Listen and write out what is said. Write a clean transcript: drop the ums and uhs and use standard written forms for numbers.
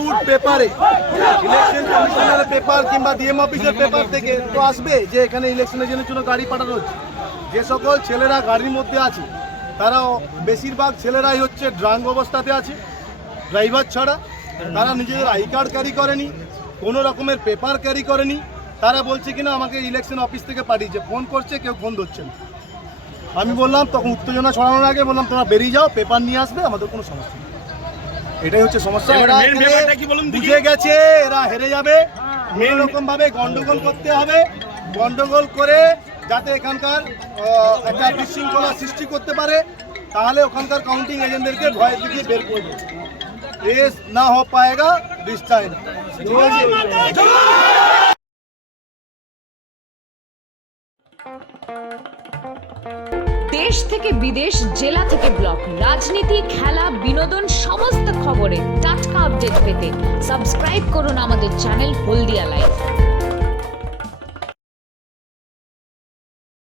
Without পেপারে, election কমিশনারের paper কিংবা ডিএম অফিসের পেপার থেকে তো আসবে যে এখানে ইলেকশনের জন্য গাড়ি পাঠানো হচ্ছে। যে সকল ছেলেরা গাড়ির মধ্যে আছে তারা বেশিরভাগ ছেলেরাই হচ্ছে ড্রাঙ্ক অবস্থাতে আছে, ড্রাইভার ছাড়া। তারা নিজেদের আই কার্ড ক্যারি করেনি, কোনো রকমের পেপার ক্যারি করেনি। তারা বলছে কিনা আমাকে ইলেকশন অফিস থেকে পাঠিয়েছে, ফোন করছে, কেউ ফোন ধরছে না। আমি বললাম তখন উত্তেজনা ছড়ানোর আগে বললাম তোমরা বেরিয়ে যাও, পেপার নিয়ে আসবে, আমাদের কোনো সমস্যা নেই। এটাই হচ্ছে সমস্যা। এরা বুঝে গেছে এরা হেরে যাবে, এরকম ভাবে গন্ডগোল করতে হবে, গন্ডগোল করে যাতে এখানকার একটা বিশৃঙ্খলা সৃষ্টি করতে পারে, তাহলে ওখানকার কাউন্টিং এজেন্টদেরকে ভয় দেখিয়ে বের করে দেবে। রেস না हो पाएगा दिस टाइम। ঠিক আছে, দেশ থেকে বিদেশ, জেলা থেকে ব্লক, রাজনীতি, খেলা, বিনোদন সমস্ত খবরে টাটকা আপডেট পেতে সাবস্ক্রাইব করুন আমাদের চ্যানেল হলদিয়া লাইভ।